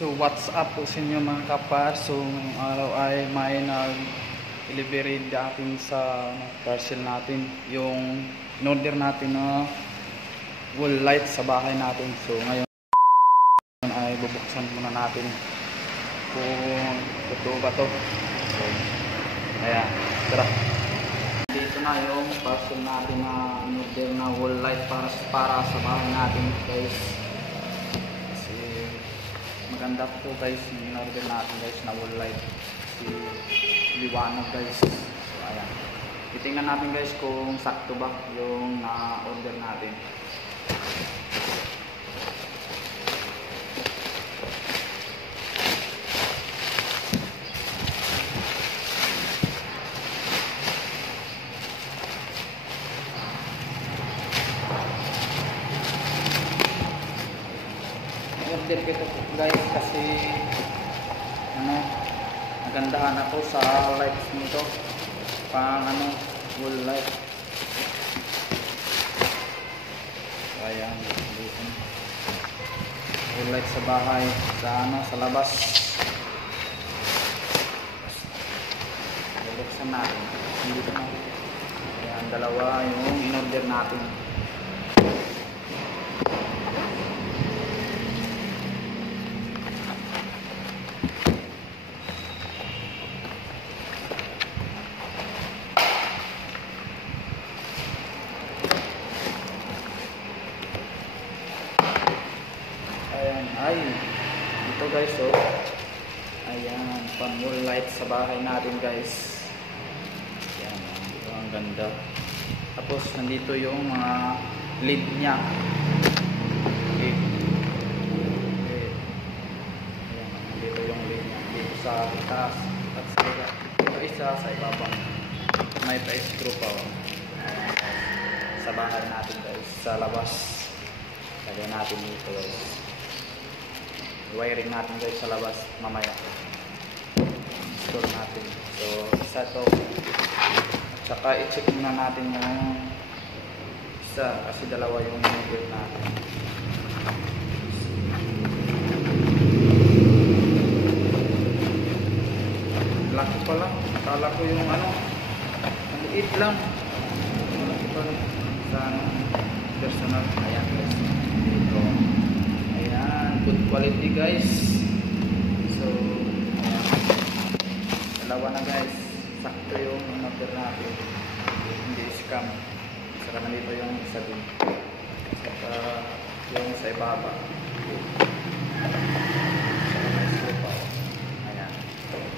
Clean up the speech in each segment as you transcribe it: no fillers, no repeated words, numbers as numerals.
So what's up po sa inyo mga kapar. So ngayong araw ay may nag-delivery atin sa parcel natin, yung in-order natin na wall light sa bahay natin. So ngayon ay bubuksan muna natin kung totoo ba to. So ayan, tara. Dito na yung parcel natin na in-order na wall light para sa bahay natin, guys. Maganda po guys yung in-order natin guys na wall light, si liwanag guys. So ayan, titingnan natin guys kung sakto ba yung na-order natin. Order ko ito guys kasi nagandahan ako sa lights nito, pang wall light. So ayan, dito wall light sa bahay, sa labas. Bubuksan natin dito na. Ayan, dalawa yung in-order natin. Ay, ito guys, oh. Ayan, pang wall light sa bahay natin guys. Ayan, ito ang ganda. Tapos nandito yung mga lid niya. Lid. Ayan, nandito yung lid niya. Dito sa taas at sa iba. Ito isa sa ibabang. May pa-screw pa, oh. Ayan, sa bahay natin guys, sa labas. Lagyan natin dito guys. Wiring natin guys sa labas mamaya. Install natin. So isa to. At saka i-check muna natin yung isa kasi dalawa yung in-order natin. Laki pala. Akala ko yung maliit lang. Malaki pala sa personal. Ayan guys. Dito. Good quality guys. So dalawa na guys, sakto yung in-order natin, hindi scam. Saka nandito yung isa din, saka yung sa ibaba. Ayan,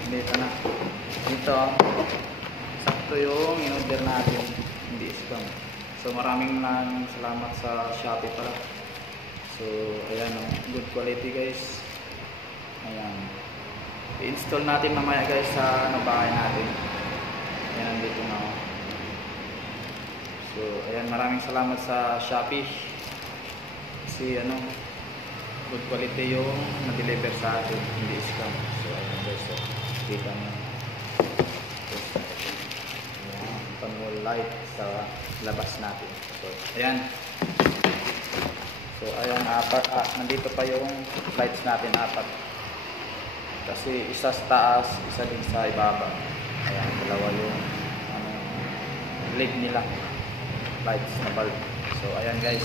dito na, dito sakto yung in-order natin, hindi scam. So maraming salamat sa Shopee pala. So ayan, good quality guys. Ayan, i-install natin mamaya guys sa bahay natin. Ayan, nandito na. So ayan, maraming salamat sa Shopee kasi good quality yung na-deliver sa atin, hindi scam. So ayan guys, so dito na. Ayan, pang wall light sa labas natin. So ayan. So ayan, nandito pa yung lights natin, 4. Kasi isa sa taas, isa din sa ibaba. Ayan, dalawa yung lid nila, lights na bulb. So ayan guys,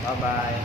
bye bye.